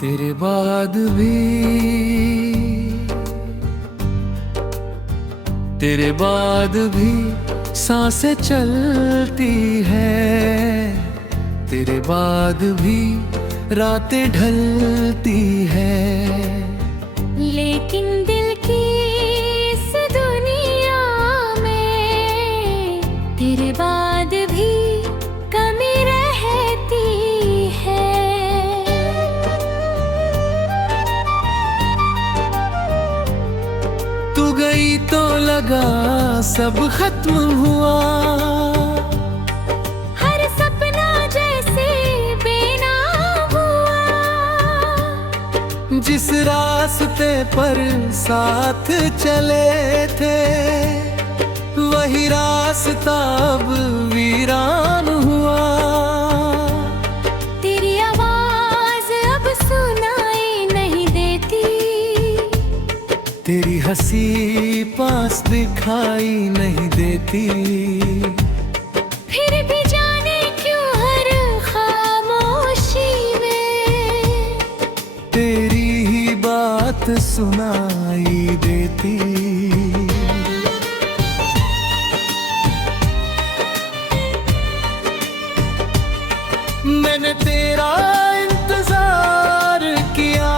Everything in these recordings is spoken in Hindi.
तेरे बाद भी, तेरे बाद भी सांसें चलती है, तेरे बाद भी रातें ढलती है। लेकिन दिल की इस दुनिया में तेरे बाद भी कमी रहती है। तू गई तो लगा सब खत्म हुआ, हर सपना जैसे बेनाम हुआ। जिस रास्ते पर साथ चले थे वही रास्ता अब वीरान हुआ। तेरी आवाज अब सुनाई नहीं देती, तेरी हंसी पास दिखाई नहीं देती। फिर भी जाने क्यों हर खामोशी में तेरी ही बात सुनाई देती। मैंने तेरा इंतजार किया,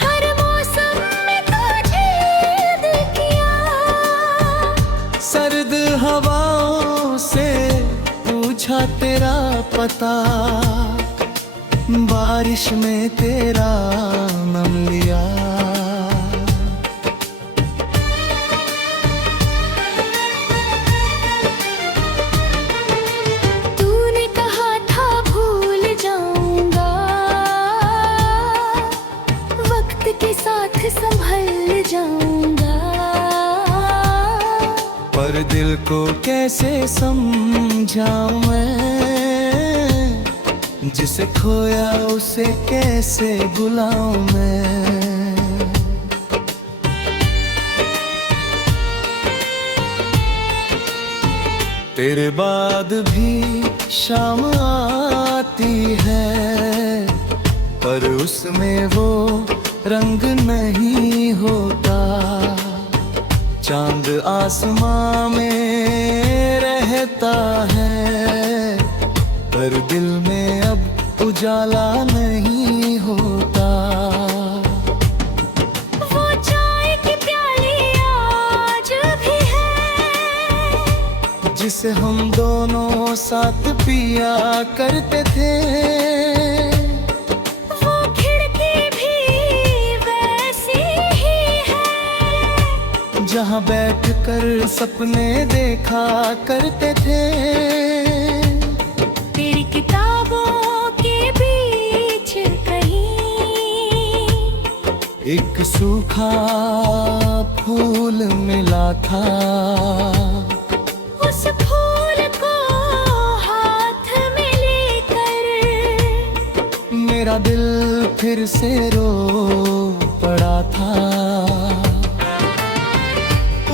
हर मौसम में तुझे याद किया। सर्द हवाओं से पूछा तेरा पता, बारिश में तेरा नाम लिया। तूने कहा था भूल जाऊंगा, वक्त के साथ संभल जाऊंगा। पर दिल को कैसे समझाऊं मैं, जिसे खोया उसे कैसे भुलाऊं मैं। तेरे बाद भी शाम आती है, पर उसमें वो रंग नहीं होता। चांद आसमां में रहता है, पर दिल में अब उजाला नहीं होता। वो चाय की प्याली आज भी है, जिसे हम दोनों साथ पिया करते थे। वो खिड़की भी वैसी ही है, जहाँ बैठकर सपने देखा करते थे। तेरी किताबों के बीच कहीं एक सूखा फूल मिला था, उस फूल को हाथ में लेकर मेरा दिल फिर से रो पड़ा था।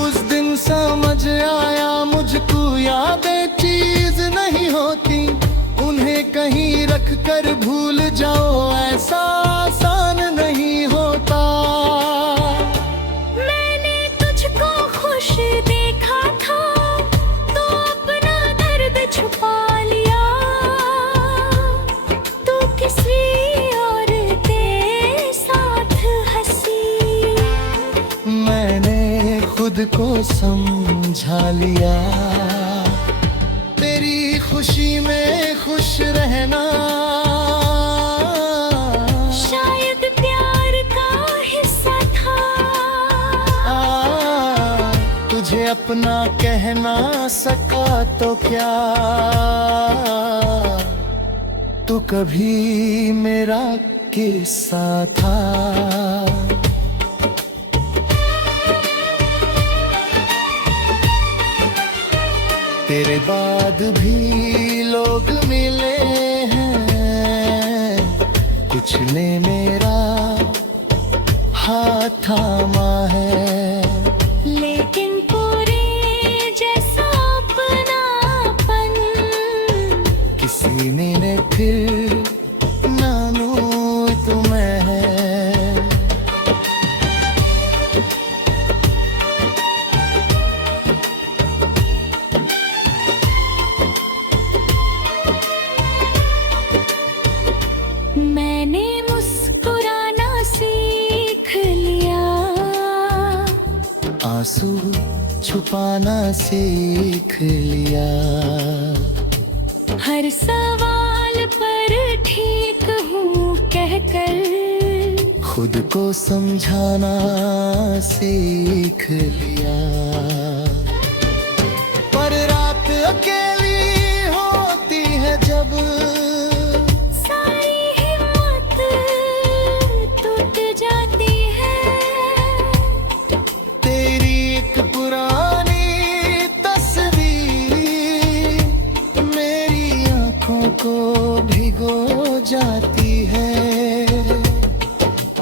उस दिन समझ आया मुझको यादें चीज नहीं होती, उन्हें कहीं रख कर भूल जाओ ऐसा आसान नहीं होता। मैंने तुझको खुश देखा था तो अपना दर्द छुपा लिया। तू किसी और के साथ हंसी, मैंने खुद को समझा लिया। तेरी खुशी में खुश रहना शायद प्यार का हिस्सा था। तुझे अपना कह ना सका तो क्या, तू कभी मेरा किस्सा था। तेरे बाद भी लोग मिले हैं, कुछ ने मेरा सीने फिर नानू तुम्हें है। मैंने मुस्कुराना सीख लिया, आंसू छुपाना सीख लिया। हर सवाल पर ठीक हूँ कहकर खुद को समझाना सीख लिया। पर रात अकेली होती है जब सारी हिम्मत टूट जाती है। तेरी एक पुरानी तस्वीर मेरी आंखों को भिगो जाती है।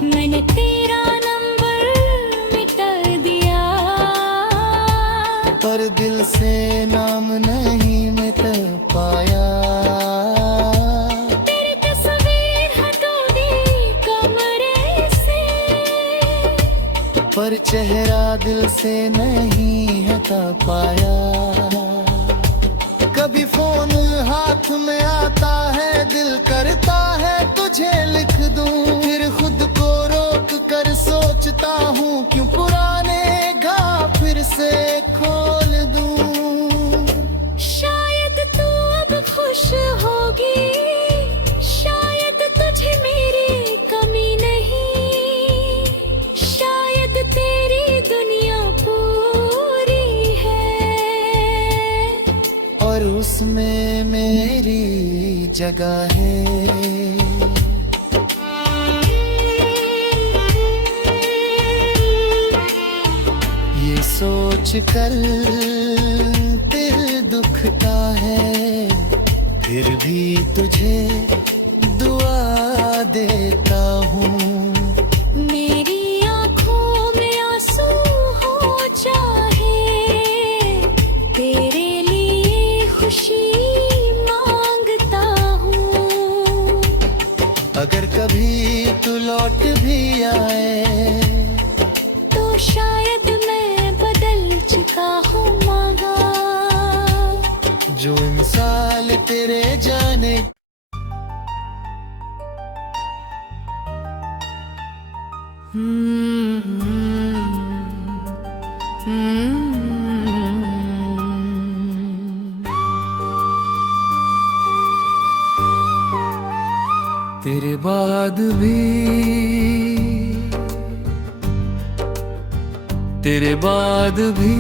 मैंने तेरा नंबर मिटा दिया, पर दिल से नाम नहीं मिट पाया। तेरी तस्वीर हटा दी कमरे से, पर चेहरा दिल से नहीं हटा पाया। कभी फोन हाथ में आता है, दिल करता है तुझे लिख दूं, फिर खुद को रोक कर सोचता हूँ क्यों पुराने घाव फिर से खोल दूं। शायद तू अब खुश होगी, शायद तुझे मेरी कमी नहीं, शायद तेरी दुनिया पूरी है और उसमें मेरी जगह है। ये सोच कर दिल दुखता है, फिर भी तुझे दुआ देता हूँ। मेरी आँखों में आंसू हो चाहे, तेरे लिए खुशी मांगता हूँ। अगर कभी तू लौट भी आए तो शायद मैं बदल चुका हूँ मांगा, जो मिसाल तेरे जाने। तेरे बाद भी, तेरे बाद भी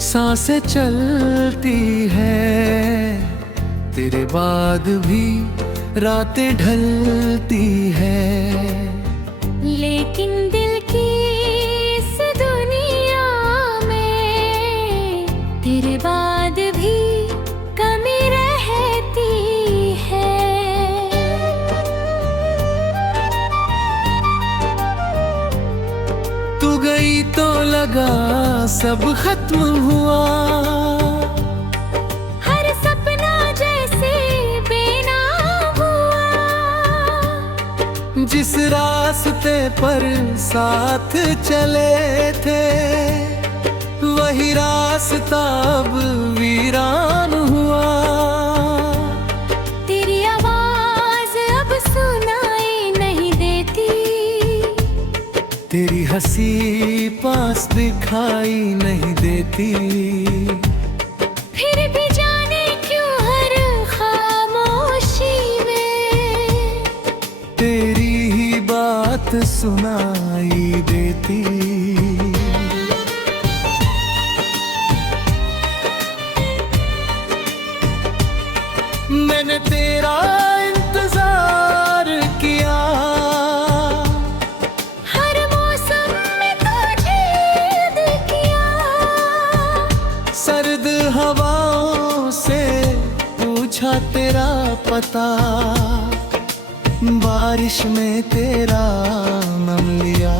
सांसें चलती है, तेरे बाद भी रातें ढलती है। लेकिन दिल की इस दुनिया में तेरे बाद भी कमी रहती है। तू गई तो लगा सब खत्म हुआ, हर सपना जैसे बेनाम हुआ। जिस रास्ते पर साथ चले थे वही रास्ता अब वीरान हुआ। तेरी आवाज अब सुनाई नहीं देती, तेरी हंसी पास दिखाई नहीं देती। फिर भी जाने क्यों हर खामोशी में तेरी ही बात सुनाई देती। मैंने तेरा इंतजार किया, हर मौसम में तुझे याद किया। सर्द हवाओं से पूछा तेरा पता, बारिश में तेरा नाम लिया।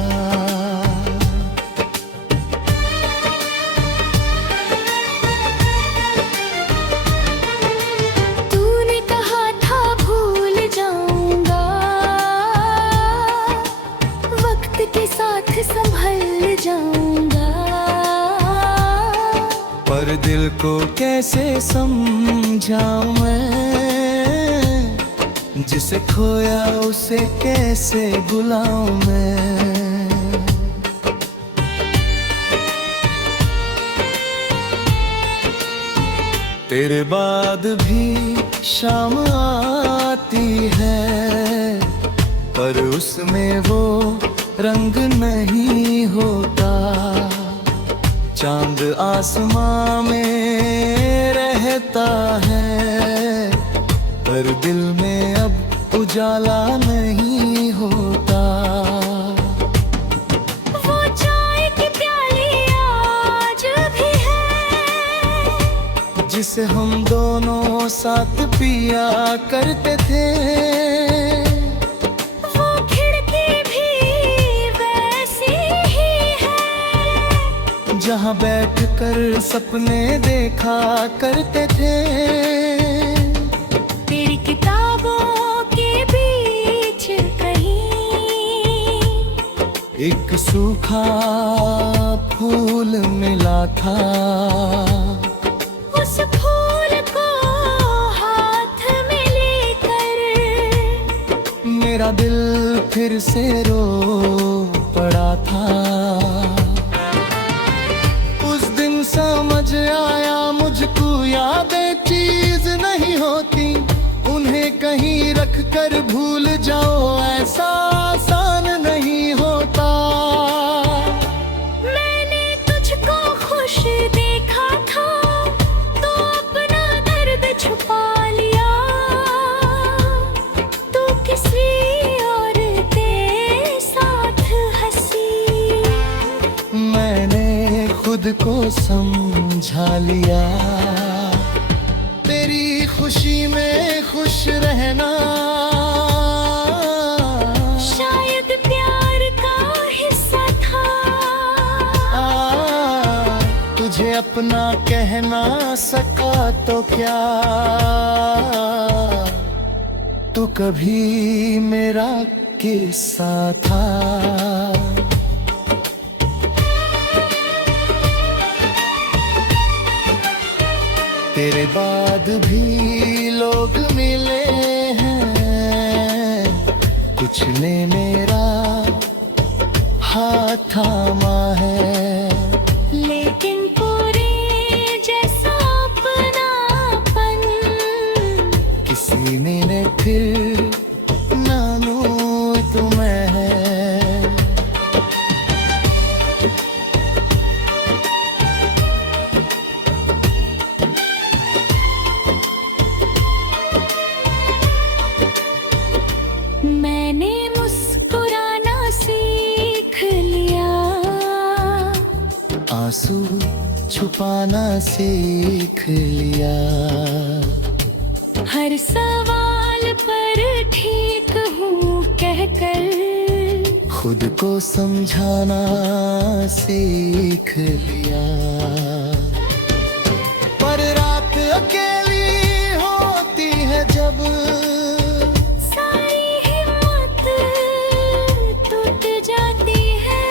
तूने कहा था पर दिल को कैसे समझाऊं मैं, जिसे खोया उसे कैसे भुलाऊं मैं। तेरे बाद भी शाम आती है, पर उसमें वो रंग नहीं होता। चांद आसमां में रहता है, पर दिल में अब उजाला नहीं होता। वो चाय की प्याली आज भी है, जिसे हम दोनों साथ पिया करते थे। वो खिड़की भी वैसी ही है, जहाँ बैठकर सपने देखा करते थे। तेरी किताबों के बीच कहीं एक सूखा फूल मिला था। उस फूल को हाथ में लेकर मेरा दिल फिर से रो पड़ा था। उस दिन समझ आया मुझको यादें चीज नहीं होती, उन्हें कहीं रख कर भूल जाओ ऐसा आसान नहीं होता। मैंने तुझको खुश देखा था तो अपना दर्द छुपा लिया। तू किसी और के साथ हंसी, मैंने खुद को समझा लिया। तेरी खुशी में खुश रहना शायद प्यार का हिस्सा था। तुझे अपना कह ना सका तो क्या, तू कभी मेरा किस्सा था। तेरे बाद भी लोग मिले हैं, कुछ ने मेरा हाथ थामा है। लेकिन पूरे जैसा अपनापन किसी ने फिर नानू तुम्हें है। मैंने मुस्कुराना सीख लिया, आंसू छुपाना सीख लिया। हर सवाल पर ठीक हूँ कहकर खुद को समझाना सीख लिया। पर रात अकेली होती है जब सारी हिम्मत टूट जाती है।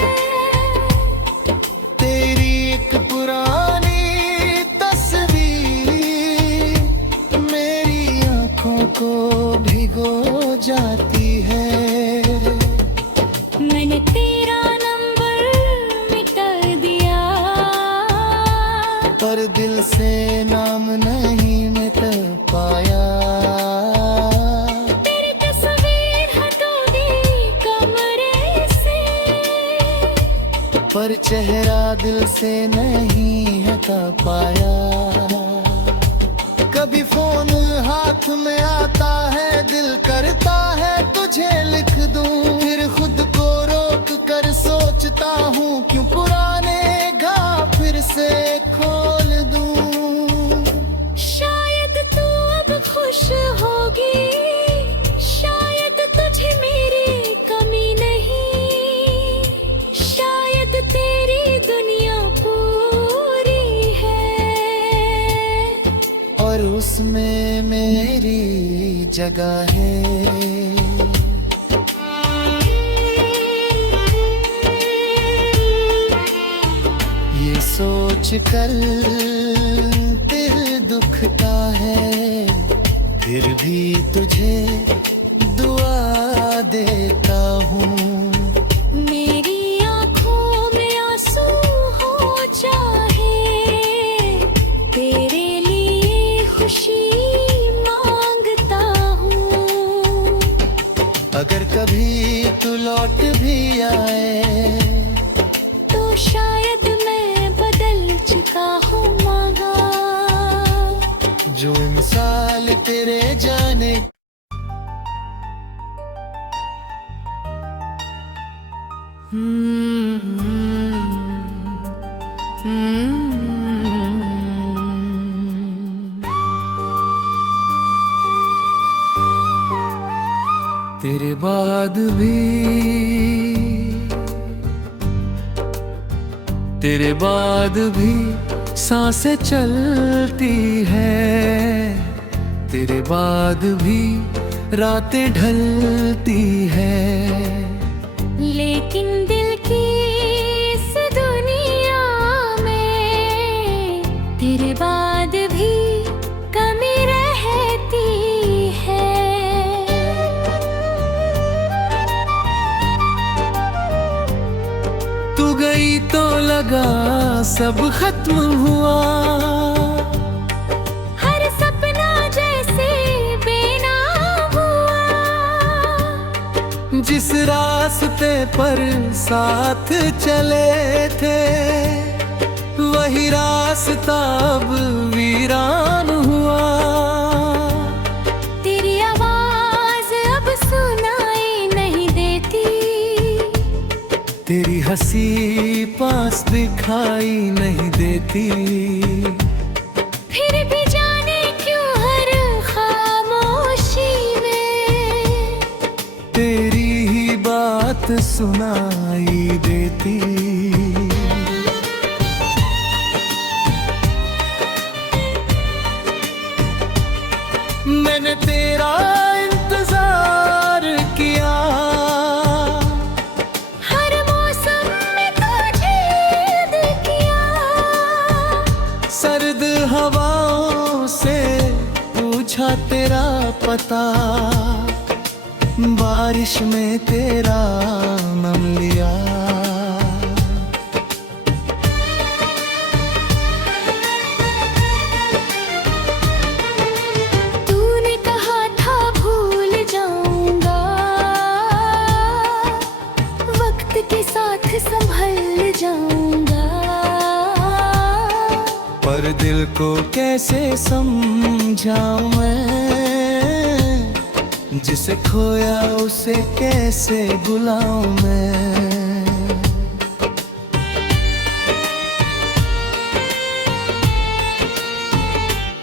तेरी एक पुरानी तस्वीर मेरी आंखों को भिगो जाती है। मैंने तेरा नंबर मिटा दिया, पर दिल से नाम नहीं मिट पाया। तेरी तस्वीर हटा दी कमरे से, पर चेहरा दिल से नहीं हटा पाया। कभी फोन हाथ में आता है, दिल करता है तुझे लिख दूं, फिर खुद को रोक कर सोचता हूँ क्यों पुराने घाव फिर से खोल दूं। शायद तू अब खुश होगी, शायद तुझे मेरी कमी नहीं, शायद तेरी दुनिया पूरी है और उसमें मेरी जगह है। सोच कर लिखता है, फिर भी तुझे दुआ देता हूँ। मेरी आँखों में आंसू हो चाहे, तेरे लिए खुशी मांगता हूँ। अगर कभी तू लौट भी आए, तो शायद मैं बदल चुका हूँ मांगा। जो मिसाल तेरे जाने तेरे बाद भी, तेरे बाद भी सांसें चलती है, तेरे बाद भी रातें ढलती है। लेकिन दिल की इस दुनिया में तेरे बाद भी कमी रहती है। तू गई तो लगा सब खत्म हुआ, हर सपना जैसे बेनाम हुआ। जिस रास्ते पर साथ चले थे, वही रास्ता अब वीरान हुआ। तेरी आवाज अब सुनाई नहीं देती, तेरी हंसी पास दिखाई नहीं देती। फिर भी जाने क्यों हर खामोशी में तेरी ही बात सुनाई देती। मैंने तेरा इंतजार किया, हर मौसम में तुझे याद किया। सर्द हवाओं से पूछा तेरा पता, बारिश में तेरा नाम लिया। तूने कहा था भूल जाऊंगा, वक्त के साथ संभल जाऊंगा। पर दिल को कैसे समझाऊं मैं, जिसे खोया उसे कैसे भुलाऊं मैं।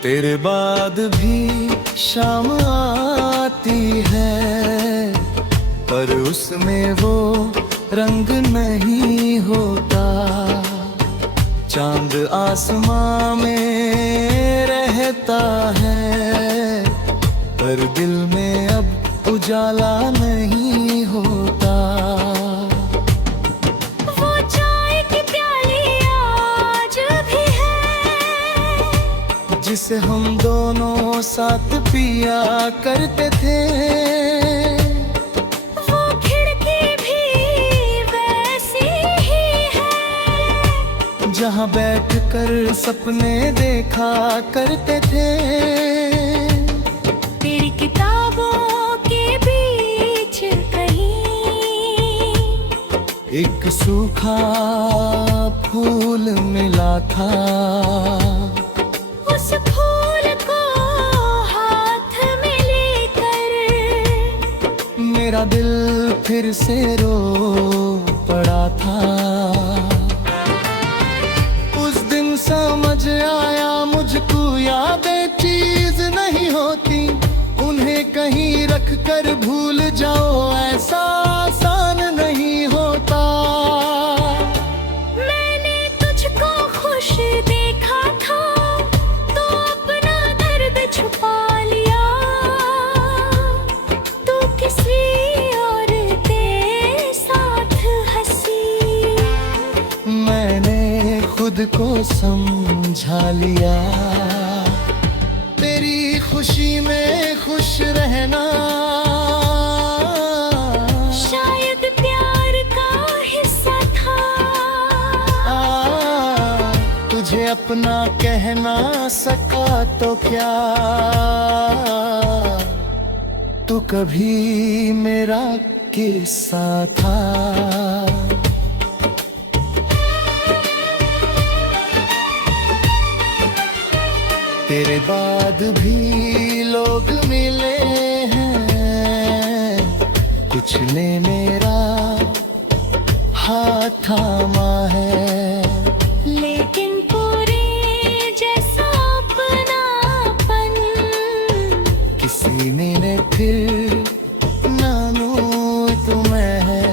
तेरे बाद भी शाम आती है, पर उसमें वो रंग नहीं होता। चांद आसमां में रहता है, पर दिल में अब उजाला नहीं होता। वो चाय की प्याली आज भी है, जिसे हम दोनों साथ पिया करते थे। वो खिड़की भी वैसी ही है, जहाँ बैठकर सपने देखा करते थे। तेरी किताबों के बीच कहीं एक सूखा फूल मिला था, उस फूल को हाथ में लेकर मेरा दिल फिर से रो पड़ा था। उस दिन समझ आया मुझको यादें चीज नहीं होती, उन्हें कहीं रख कर भूल जाओ ऐसा आसान नहीं होता। मैंने तुझको खुश देखा था, तो अपना दर्द छुपा लिया। तू किसी और के साथ हंसी, मैंने खुद को समझा लिया। खुशी में खुश रहना शायद प्यार का हिस्सा था। तुझे अपना कह ना सका तो क्या, तू कभी मेरा किस्सा था। तेरे बाद भी लोग मिले हैं, कुछ ने मेरा हाथ थामा है, लेकिन पूरे जैसा अपनापन किसी ने फिर नानू तुम्हें है।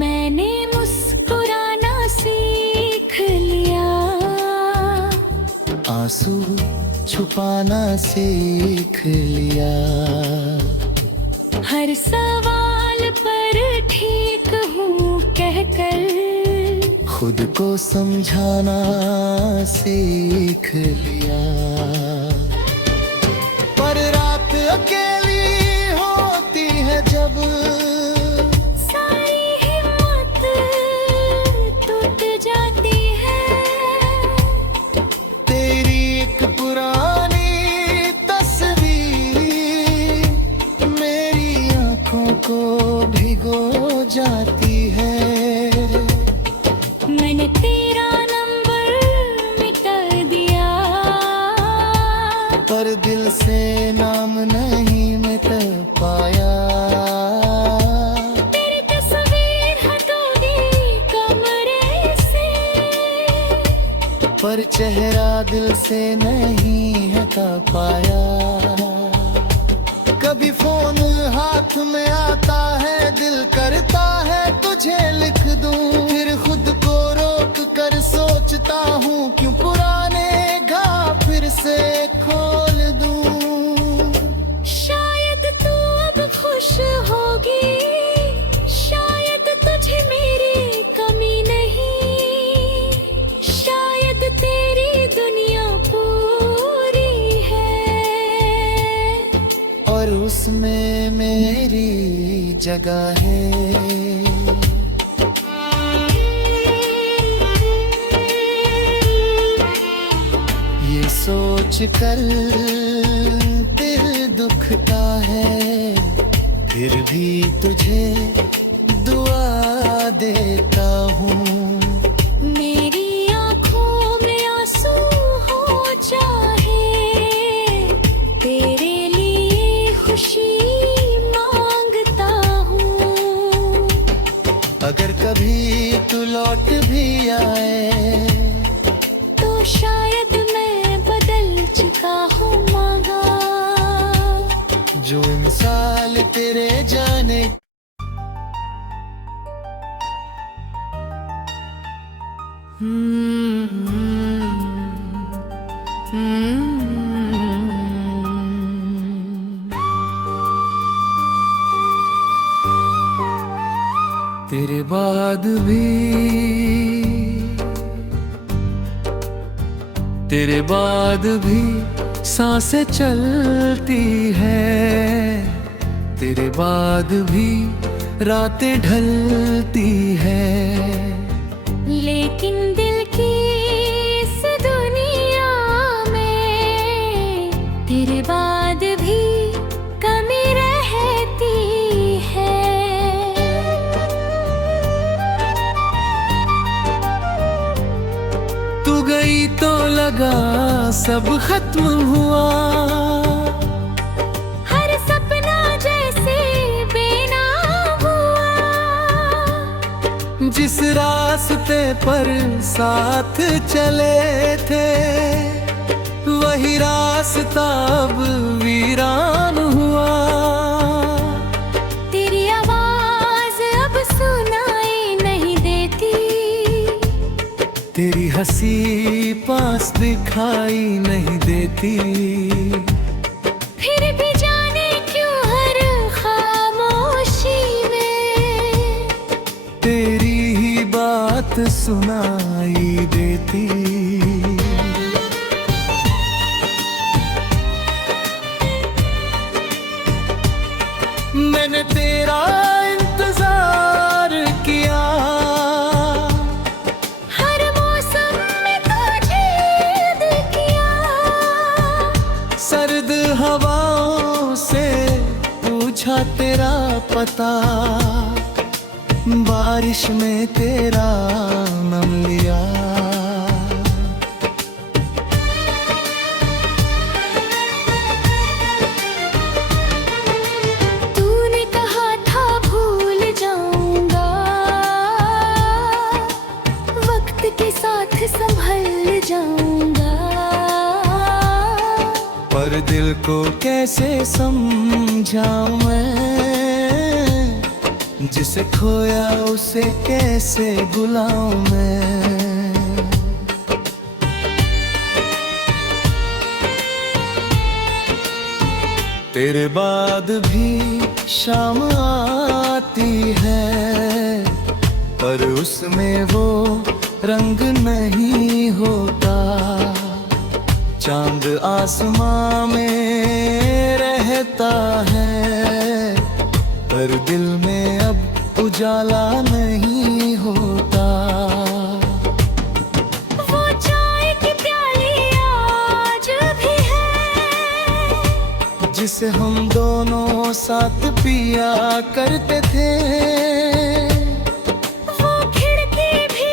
मैंने मुस्कुराना सीख लिया, आंसू छुपाना सीख लिया, हर सवाल पर ठीक हूँ कहकर खुद को समझाना सीख लिया। पर रात अकेली होती है जब सारी हिम्मत टूट जाती है, तेरी एक पुरानी तस्वीर मेरी आंखों को भिगो जाती है। मैंने तेरा नंबर मिटा दिया, पर दिल से नाम नहीं मिट पाया। तेरी तस्वीर हटा दी कमरे से, पर चेहरा दिल से नहीं हटा पाया। कभी फोन हाथ में आता है, दिल करता है तुझे लिख दूं, फिर खुद को रोक कर सोचता हूँ क्यों पुराने घाव फिर से खोल दूं। शायद तू अब खुश होगी, शायद तुझे मेरी कमी नहीं, शायद तेरी दुनिया पूरी है और उसमें मेरी जगह है। ये सोच कर दिल दुखता है, फिर भी तुझे दुआ देता हूँ। मेरी आँखों में आंसू हो चाहे, तेरे लिए खुशी मांगता हूँ। अगर कभी तू लौट भी आए तो शायद मैं बदल चुका हूँ मांगा, जो मिसाल तेरे जाने। तेरे बाद भी, तेरे बाद भी सांसें चलती है, तेरे बाद भी रातें ढलती है, लेकिन दिल की इस दुनिया में तेरे बाद भी कमी रहती है। तू गई तो लगा सब खत्म हुआ, हर सपना जैसे बेनाम हुआ, जिस रास्ते पर साथ चले थे वही रास्ता अब वीरान हुआ। तेरी आवाज अब सुनाई नहीं देती, तेरी हंसी पास दिखाई नहीं देती, फिर भी जाने क्यों हर सुनाई देती। मैंने तेरा इंतजार किया, हर मौसम में तुझे याद किया। सर्द हवाओं से पूछा तेरा पता, बारिश में तेरा नाम लिया। तूने कहा था भूल जाऊंगा, वक्त के साथ संभल जाऊंगा। पर दिल को कैसे समझाऊं मैं, जिसे खोया उसे कैसे भुलाऊं मैं। तेरे बाद भी शाम आती है, पर उसमें वो रंग नहीं होता। चांद आसमां में रहता है, पर दिल में अब उजाला नहीं होता। वो चाय की प्याली आज भी है, जिसे हम दोनों साथ पिया करते थे। वो खिड़की भी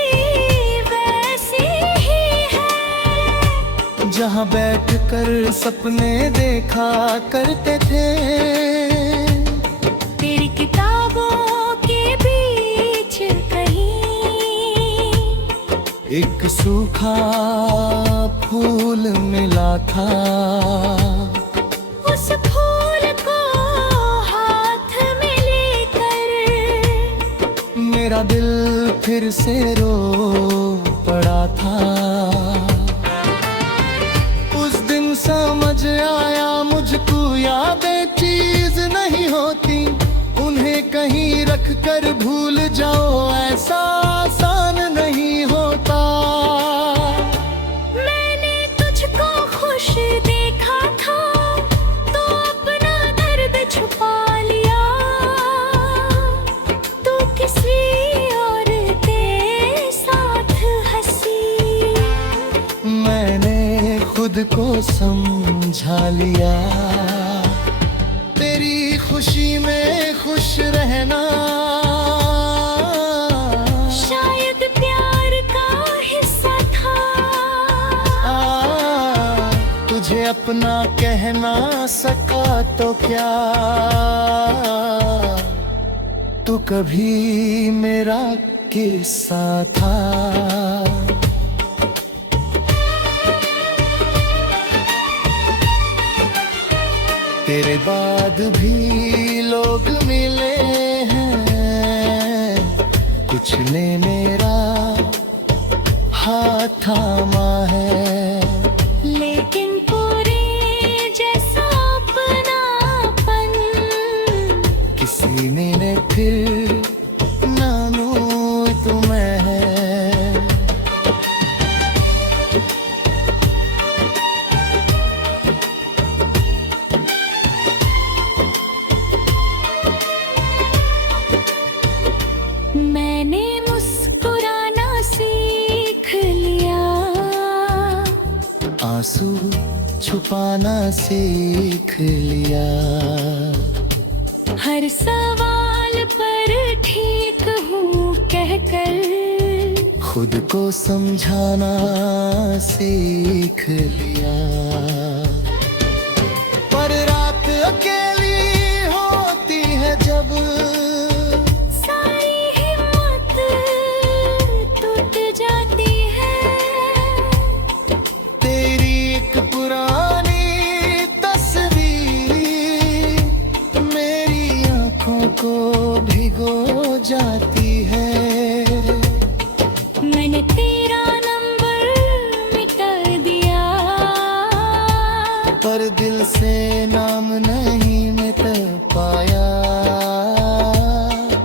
वैसी ही है, जहाँ बैठकर सपने देखा करते थे। तेरी किताबों के बीच कहीं एक सूखा फूल मिला था। उस फूल को हाथ में लेकर मेरा दिल फिर से रो पड़ा था। उस दिन समझ आया मुझको यादें चीज नहीं होती, उन्हें कहीं रख कर भूल जाओ ऐसा आसान नहीं होता। मैंने तुझको खुश देखा था, तो अपना दर्द छुपा लिया। तू किसी और के साथ हंसी, मैंने खुद को समझा लिया। तेरी खुशी में खुश रहना शायद प्यार का हिस्सा था। तुझे अपना कह ना सका तो क्या, तू कभी मेरा किस्सा था। तेरे बाद भी लोग मिले हैं, कुछ ने मेरा हाथ थामा है। लेकिन पूरे जैसा अपनापन किसी ने फिर नानू तुम्हें है। मैंने मुस्कुराना सीख लिया, आंसू छुपाना सीख लिया। हर सवाल पर ठीक हूँ कहकर खुद को समझाना सीख लिया। पर रात अकेली होती है जब, सारी हिम्मत टूट जाती है। तेरी एक पुरानी तस्वीर मेरी आंखों को भिगो जाती है। मैंने तेरा नंबर मिटा दिया, पर दिल से नाम नहीं मिट पाया।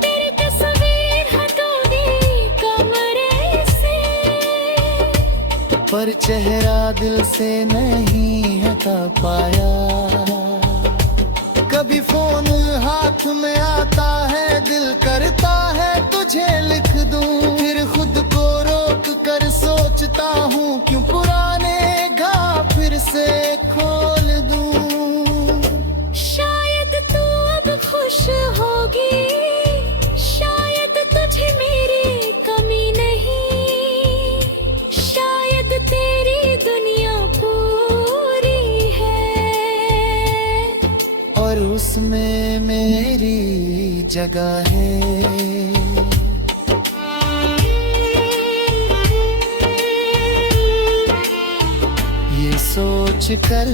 तेरी तस्वीर हटोगी कमरे पर चेहरा दिल से नहीं हटा पाया। कभी फोन हाथ में आता है, दिल करता है तुझे लिख दूं, फिर खुद को रोक कर सोचता हूँ क्यों पुराने घा फिर से खोल दूं। शायद तू अब खुश होगी, शायद तुझे मेरी कमी नहीं, शायद तेरी दुनिया पूरी है और उसमें मेरी जगह है। ये सोच कर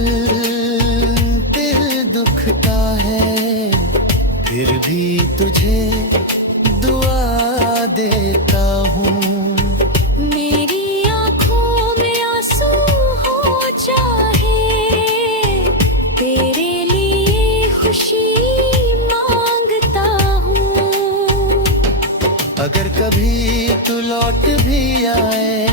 दिल दुखता है, फिर भी तुझे दुआ देता हूँ। मेरी आँखों में आंसू हो चाहे, तेरे लिए खुशी मांगता हूँ। अगर कभी तू लौट भी आए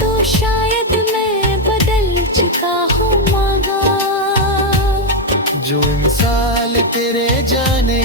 तो शायद मैं बदल चुका हूँ मांगा। जो मिसाल तेरे जाने